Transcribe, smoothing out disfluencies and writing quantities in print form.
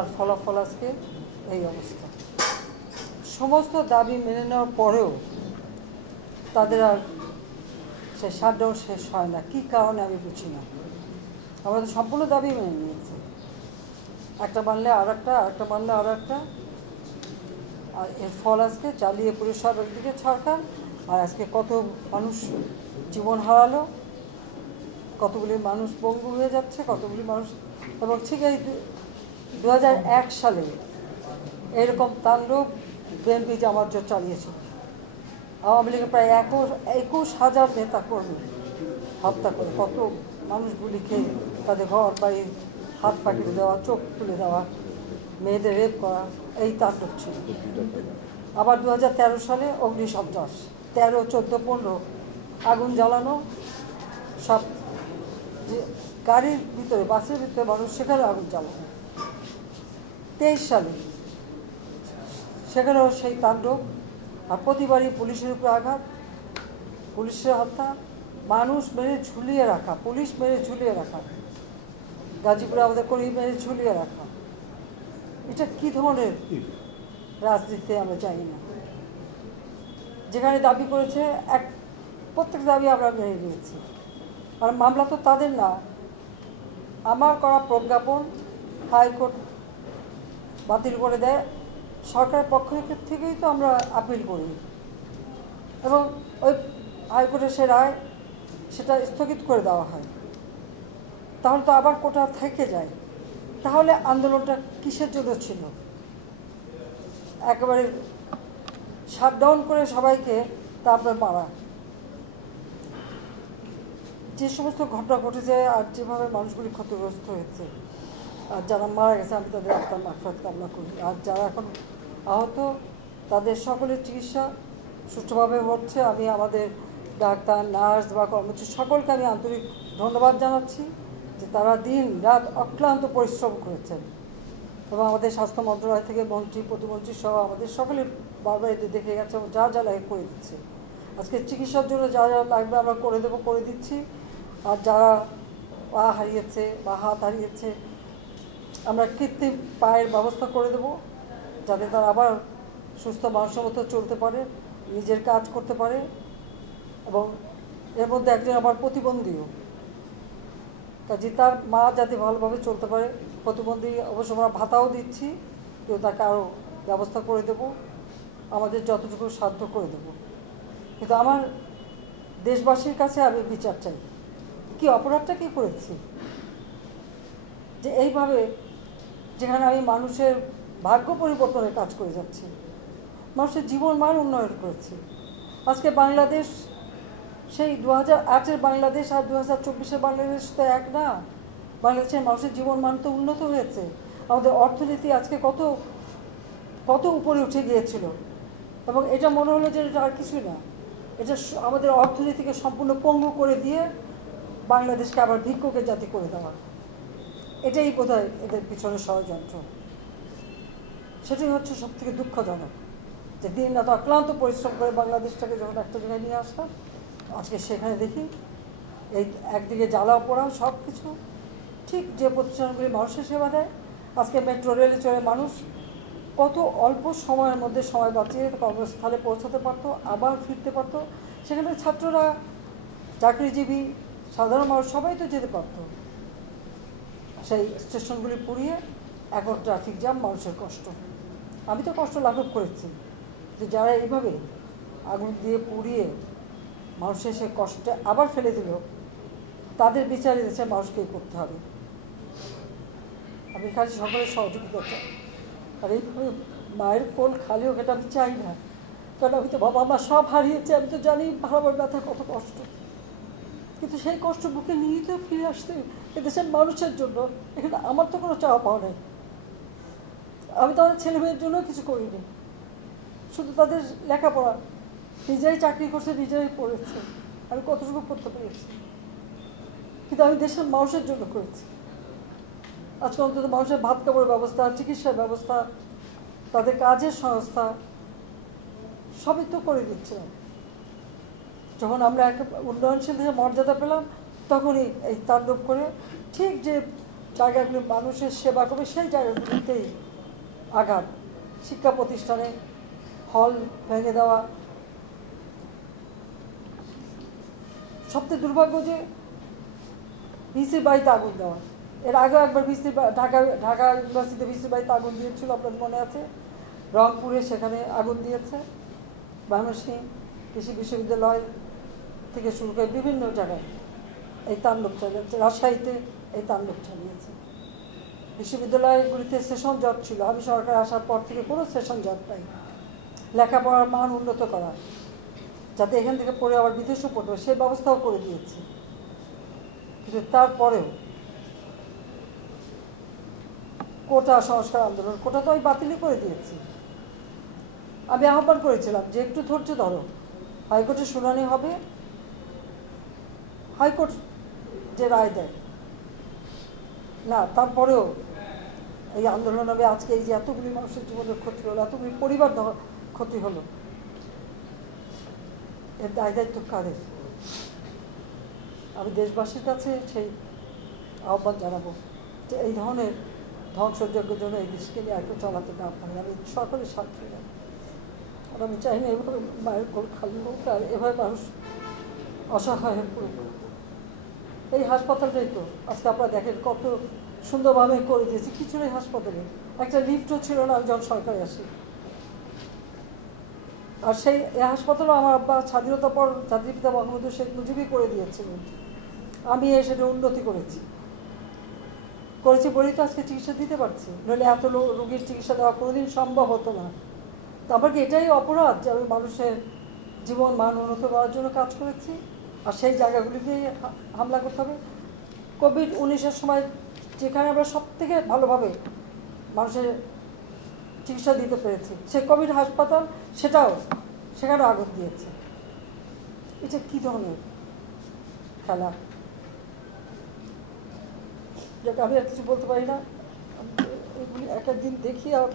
তার ফলাফল আজকে এই অবস্থা। সমস্ত দাবি মেনে নেওয়ার পরেও তাদের আর সে শাটডাউন শেষ হয় না। কী কারণে আমি বুঝি না। আমরা তো সম্পূর্ণ দাবি মেনে নিয়েছি, একটা মানলে আর একটা, আরেকটা মানলে আর একটা, আর এর ফল আজকে চালিয়ে পুরসভার একদিকে সরকার, আর আজকে কত মানুষ জীবন হারালো, কতগুলি মানুষ পঙ্গু হয়ে যাচ্ছে, কতগুলি মানুষ। এবং ঠিক এই 2001 সালে এরকম তাণ্ডব বিএনপি জামাত জোট চালিয়েছিল। আওয়ামী লীগের প্রায় 21,000 নেতা কর্মী হত্যা করে, কত মানুষ গুলি খেয়ে তাদের ঘর বাড়ি হাত পাকিয়ে দেওয়া, চোখ তুলে দেওয়া, মেয়েদের রেপ করা, এই তাণ্ডব ছিল। আবার 2013 সালে অগ্নিসন্ত্রাস, 13, 14, 15 আগুন জ্বালানো, সব যে গাড়ির ভিতরে, বাসের ভিতরে মানুষ, সেখানে আগুন জ্বালানো। 23 সালে সেখানেও সেই তাণ্ডব, আর প্রতিবারই পুলিশের উপরে আঘাত, পুলিশের হত্যা, মানুষ মেরে ঝুলিয়ে রাখা, পুলিশ মেরে ঝুলিয়ে রাখা, গাজীপুরে আমাদের কর্মী মেরে ঝুলিয়ে রাখা। এটা কী ধরনের রাজনীতি আমরা জানি না। যেখানে দাবি করেছে প্রত্যেক দাবি আমরা মেনে নিয়েছি। আর মামলা তো তাদের না, আমার করা প্রজ্ঞাপন হাইকোর্ট বাতিল করে দেয়, সরকারের পক্ষ থেকেই তো আমরা আপিল করি, এবং ওই হাইকোর্টের সে রায় সেটা স্থগিত করে দেওয়া হয়। তাহলে তো আবার কোটা থেকে যায়। তাহলে আন্দোলনটা কিসের জন্য ছিল? একেবারে শাটডাউন করে সবাইকে তারপর মারা। যে সমস্ত ঘটনা ঘটেছে আর যেভাবে মানুষগুলি ক্ষতিগ্রস্ত হয়েছে, আর যারা মারা গেছে আমি তাদের আত্মার মাগফিরাত কামনা করি। আর যারা এখন আহত তাদের সকলের চিকিৎসা সুষ্ঠুভাবে হচ্ছে। আমি আমাদের ডাক্তার, নার্স বা কর্মচারী সকলকে আমি আন্তরিক ধন্যবাদ জানাচ্ছি যে তারা দিন রাত অক্লান্ত পরিশ্রম করেছেন। এবং আমাদের স্বাস্থ্য মন্ত্রণালয় থেকে মন্ত্রী, প্রতিমন্ত্রী সহ আমাদের সকলে বারবার এদের দেখে গেছে এবং যা যা লাগে করে দিচ্ছে। আজকে চিকিৎসার জন্য যা যা লাগবে আমরা করে দেবো, করে দিচ্ছি। আর যারা পা হারিয়েছে বা হাত হারিয়েছে, আমরা কৃত্রিম পায়ের ব্যবস্থা করে দেব, যাতে তারা আবার সুস্থ মানুষের মতো চলতে পারে, নিজের কাজ করতে পারে। এবং এর মধ্যে একজন আবার প্রতিবন্ধীও, কাজে তার মা যাতে ভালোভাবে চলতে পারে। প্রতিবন্ধী অবশ্য আমরা ভাতাও দিচ্ছি, কেউ তাকে আরও ব্যবস্থা করে দেব, আমাদের যতটুকু সাধ্য করে দেব। কিন্তু আমার দেশবাসীর কাছে আমি বিচার চাই, কি অপরাধটা কী করেছি যে এইভাবে, যেখানে আমি মানুষের ভাগ্য পরিবর্তনের কাজ করে যাচ্ছি, মানুষের জীবন মান উন্নয়ন করেছি। আজকে বাংলাদেশ সেই 2008-এর বাংলাদেশ আর 2024-এর বাংলাদেশ তো এক না। বাংলাদেশের মানুষের জীবন মান তো উন্নত হয়েছে। আমাদের অর্থনীতি আজকে কত কত উপরে উঠে গিয়েছিল, এবং এটা মনে হলো যে এটা আর কিছুই না। এটা আমাদের অর্থনীতিকে সম্পূর্ণ পঙ্গু করে দিয়ে বাংলাদেশকে আবার ভিক্ষুকের জাতি করে দেওয়া, এটাই বোধহয় এদের পিছনে ষড়যন্ত্র। সেটাই হচ্ছে সবথেকে দুঃখজনক, যে দিন রাত অক্লান্ত পরিশ্রম করে বাংলাদেশটাকে যখন একটা জায়গায় নিয়ে আসলাম, আজকে সেখানে দেখি এই একদিকে জ্বালাও পোড়াও সব কিছু। ঠিক যে প্রতিষ্ঠানগুলি মানুষের সেবা দেয়, আজকে মেট্রো রেলে চড়ে মানুষ কত অল্প সময়ের মধ্যে সময় বাঁচিয়ে কর্মস্থলে পৌঁছাতে পারতো, আবার ফিরতে পারতো। সেখানে ছাত্ররা, চাকরিজীবী, সাধারণ মানুষ সবাই তো যেতে পারত। সেই স্টেশনগুলি পুড়িয়ে এখন ট্রাফিক জ্যাম, মানুষের কষ্ট। আমি তো কষ্ট লাঘব করেছি, যে যারা এইভাবে আগুন দিয়ে পুড়িয়ে মানুষের সে কষ্টে আবার ফেলে দিল, তাদের বিচার দেশের মানুষকেই করতে হবে। আমি খালি সকলের সহযোগিতা চাই। আর এইভাবে মায়ের কোল খালি হোক এটা আমি চাই না, কারণ আমি তো বাবা মা সব হারিয়েছি। আমি তো জানি হারাবার ব্যথা কত কষ্ট, কিন্তু সেই কষ্ট বুকে নিয়ে তো ফিরে আসতে এদেশের মানুষের জন্য। এখানে আমার তো কোনো চাওয়া পাওয়া নেই। আমি তো আমার ছেলে মেয়ের জন্য কিছু করিনি, শুধু তাদের লেখাপড়া, নিজেরাই চাকরি করছে, নিজেরাই পড়েছে, আমি কতটুকু পড়তে পেরেছি, কিন্তু আমি দেশের মানুষের জন্য করেছি। আজকে অন্তত মানুষের ভাত কাপড়ের ব্যবস্থা, চিকিৎসার ব্যবস্থা, তাদের কাজের সংস্থা সবই তো করে দিচ্ছিলাম। যখন আমরা একটা উন্নয়নশীল দেশে মর্যাদা পেলাম, তখনই এই তাণ্ডব করে ঠিক যে জায়গাগুলি মানুষের সেবা করবে সেই জায়গাগুলিতেই আঘাত। শিক্ষা প্রতিষ্ঠানে হল ভেঙে দেওয়া। সবচেয়ে দুর্ভাগ্য যে ভিসির বাড়িতে আগুন দেওয়া। এর আগেও একবার ঢাকা ইউনিভার্সিটিতে ভিসির বাড়িতে আগুন দিয়েছিল, আপনাদের মনে আছে। রংপুরে সেখানে আগুন দিয়েছে। ময়মনসিংহ কৃষি বিশ্ববিদ্যালয় থেকে শুরু করে বিভিন্ন জায়গায় এই তাণ্ডব চালিয়েছে। রাজশাহীতে এই তাণ্ডব চালিয়েছে। বিশ্ববিদ্যালয়গুলিতে সেশন জট ছিল। আমি সরকার আসার পর থেকে কোনো সেশন জট নাই। লেখাপড়ার মান উন্নত করা, যাতে এখান থেকে পড়ে আবার বিদেশও পড়বে, সেই ব্যবস্থাও করে দিয়েছে। কিন্তু তারপরেও কোটা সংস্কার আন্দোলন, কোটা তো আমি বাতিলই করে দিয়েছি। আমি আহ্বান করেছিলাম যে একটু ধৈর্য ধরো, হাইকোর্টে শুনানি হবে, হাইকোর্ট যে রায় দেয়। না, তারপরেও এই আন্দোলন হবে। আজকে এই যে এতগুলি মানুষের জীবনের ক্ষতি হলো, এতগুলি পরিবার ক্ষতি হলো, এর দায় দায়িত্ব কাদের? আমি দেশবাসীর কাছে সেই আহ্বান জানাবো যে এই ধরনের ধ্বংসযজ্ঞের জন্য এই দেশকে নিয়ে একটু চালাতে না পারি। আমি সকলের স্বার্থে না, আর আমি চাই না এভাবে মায়ের কোল খালি হোক আর এভাবে মানুষ অসহায় হয়ে পড়ে। এই হাসপাতালটাই তো আজকে আপনারা দেখেন কত সুন্দরভাবে করে দিয়েছি। কিছু নেই হাসপাতালে, একটা লিফটও ছিল না আমি যখন সরকারে আসি। আর সেই হাসপাতালও আমার আব্বা স্বাধীনতার পর জাতির পিতা বঙ্গবন্ধু শেখ মুজিবই করে দিয়েছিলেন। আমি সেটা উন্নতি করেছি বলেই তো আজকে চিকিৎসা দিতে পারছি। নইলে এত রোগীর চিকিৎসা দেওয়া কোনোদিন সম্ভব হতো না। তো আমার কি এটাই অপরাধ যে আমি মানুষের জীবন মান উন্নত করার জন্য কাজ করেছি, আর সেই জায়গাগুলিতেই হামলা করতে হবে? কোভিড-19-এর সময় যেখানে আমরা সব থেকে ভালোভাবে মানুষের চিকিৎসা দিতে পেরেছি, সেই কোভিড হাসপাতাল সেখানে আগুন দিয়েছে। এটা কী ধরনের খেলা? আমি আর কিছু বলতে পারি না। এগুলি এক একদিন দেখি আর